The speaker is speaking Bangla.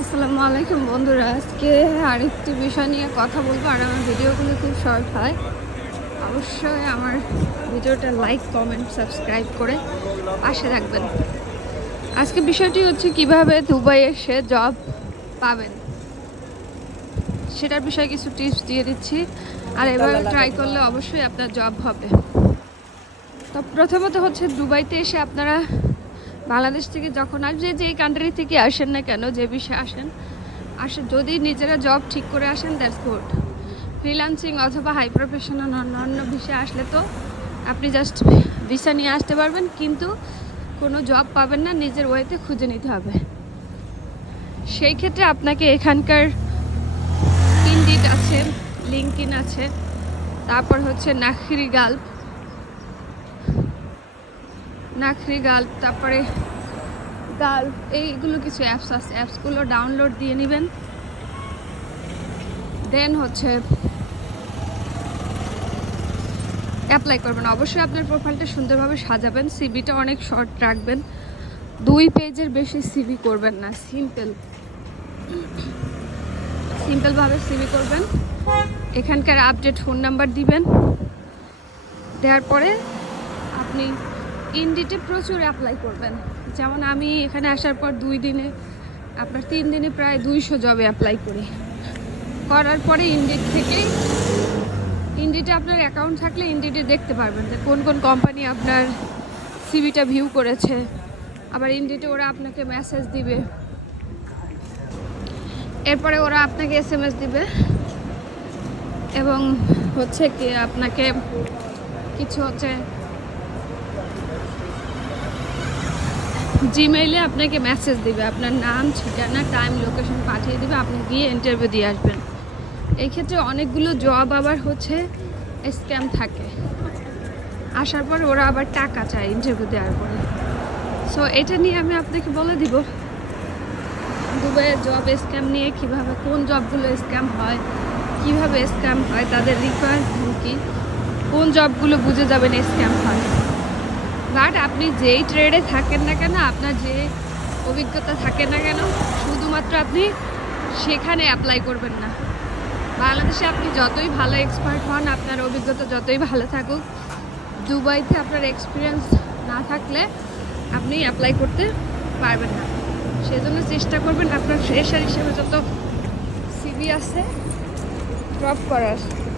আসসালামু আলাইকুম বন্ধুরা, আজকে আরেকটি বিষয় নিয়ে কথা বলবো। আর আমার ভিডিওগুলো খুব শর্ট হয়। অবশ্যই আমার ভিডিওটা লাইক, কমেন্ট, সাবস্ক্রাইব করে পাশে রাখবেন। আজকে বিষয়টি হচ্ছে কিভাবে দুবাই এসে জব পাবেন, সেটার বিষয়ে কিছু টিপস দিয়ে দিচ্ছি। আর এভাবে ট্রাই করলে অবশ্যই আপনার জব হবে। তো প্রথমত হচ্ছে দুবাইতে এসে আপনারা বাংলাদেশ থেকে যখন আসবে, যে কান্ট্রি থেকে আসেন না কেন, যে বিষয়ে আসেন যদি নিজেরা জব ঠিক করে আসেন, দ্যাটস গুড। ফ্রিল্যান্সিং অথবা হাই প্রফেশনাল অন্য বিষয়ে আসলে তো আপনি জাস্ট ভিসা নিয়ে আসতে পারবেন, কিন্তু কোনো জব পাবেন না, নিজের ওয়েতে খুঁজে নিতে হবে। সেই ক্ষেত্রে আপনাকে এখানকার ইনডিড আছে, লিঙ্কডিন আছে, তারপর হচ্ছে নাখরি গাল্প, তারপরে গাল্প, এইগুলো কিছু অ্যাপস আছে। অ্যাপসগুলো ডাউনলোড দিয়ে নেবেন। দেন হচ্ছে অ্যাপ্লাই করবেন। অবশ্যই আপনার প্রোফাইলটা সুন্দরভাবে সাজাবেন, সিভিটা অনেক শর্ট রাখবেন, 2 পেজের বেশি সিভি করবেন না, সিম্পলভাবে সিভি করবেন। এখানকার আপডেট ফোন নাম্বার দিবেন। দেওয়ার পরে আপনি ইনডিটে প্রচুর অ্যাপ্লাই করবেন। যেমন আমি এখানে আসার পর 2 দিনে, আপনার 3 দিনে প্রায় 200 জবে অ্যাপ্লাই করার পরে ইনডিটে আপনার অ্যাকাউন্ট থাকলে ইনডিটে দেখতে পারবেন যে কোন কোন কোম্পানি আপনার সিভিটা ভিউ করেছে। আবার ইনডিটে ওরা আপনাকে মেসেজ দিবে, এরপরে ওরা আপনাকে SMS দিবে, এবং হচ্ছে কি আপনাকে কিছু হচ্ছে জিমেইলে আপনাকে মেসেজ দিবে, আপনার নাম, ঠিকানা, টাইম, লোকেশন পাঠিয়ে দিবে, আপনি গিয়ে ইন্টারভিউ দিয়ে আসবেন। এই ক্ষেত্রে অনেকগুলো জব আবার হচ্ছে স্ক্যাম থাকে। আসার পর ওরা আবার টাকা চায় ইন্টারভিউ দেওয়ার পরে। সো এটা নিয়ে আমি আপনাকে বলে দিব দুবাইয়ের জব স্ক্যাম নিয়ে, কিভাবে কোন জবগুলো স্ক্যাম হয়, কিভাবে স্ক্যাম হয়, তাদের রিকোয়ারমেন্ট কি, কোন জবগুলো বুঝে যাবেন স্ক্যাম হয়। বাট আপনি যেই ট্রেডে থাকেন না কেন, আপনার যে অভিজ্ঞতা থাকে না কেন, শুধুমাত্র আপনি সেখানে অ্যাপ্লাই করবেন না। বাংলাদেশে আপনি যতই ভালো এক্সপার্ট হন, আপনার অভিজ্ঞতা যতই ভালো থাকুক, দুবাইতে আপনার এক্সপিরিয়েন্স না থাকলে আপনি অ্যাপ্লাই করতে পারবেন না। সেজন্য চেষ্টা করবেন আপনার ফ্রেশার হিসেবে যত সিভি আছে ড্রপ করার।